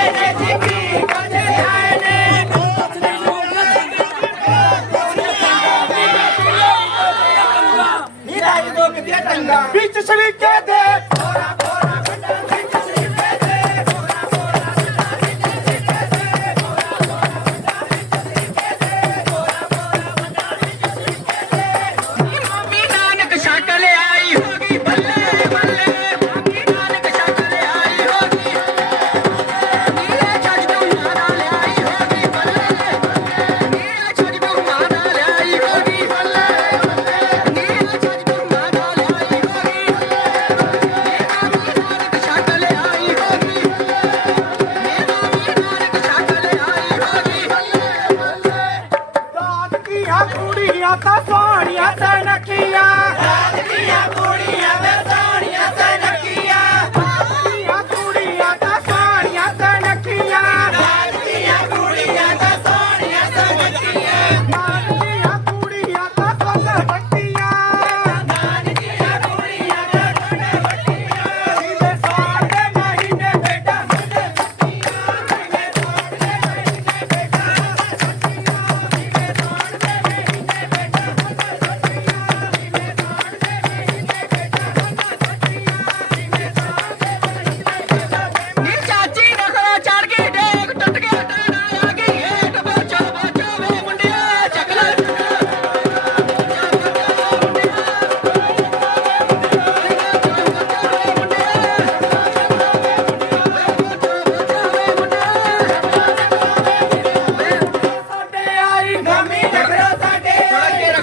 Benedict, ਤਾਂ ਸੋਹਣੀਆਂ ਸਨਕੀਆਂ ਦਾਤ ਦੀਆਂ ਕੁੜੀਆਂ ਤਾਂ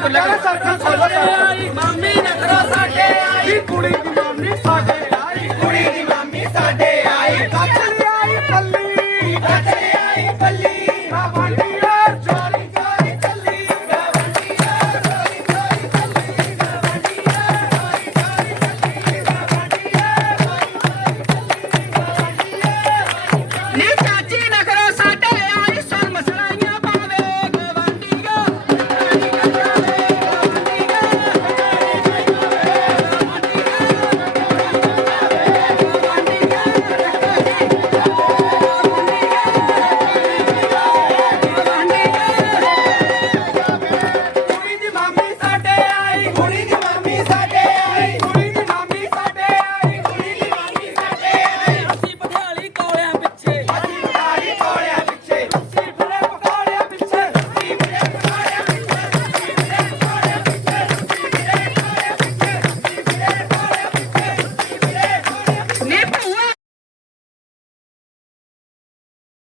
ਨਖਰਾ ਸਾਡੇ ਆਈ। ਮਾਮੀ ਨਖਰਾ ਸਾਡੇ ਆਈ। ਕੁੜੀ ਦੀ ਮਾਮੀ ਸਾਡੇ ਆਈ। ਕੁੜੀ ਦੀ ਮਾਮੀ ਸਾਡੇ ਆਈ। ਕੱਟ ਲਈ ਆਈ ਪੱਲੀ। ਕੱਟ ਲਈ ਆਈ ਪੱਲੀ।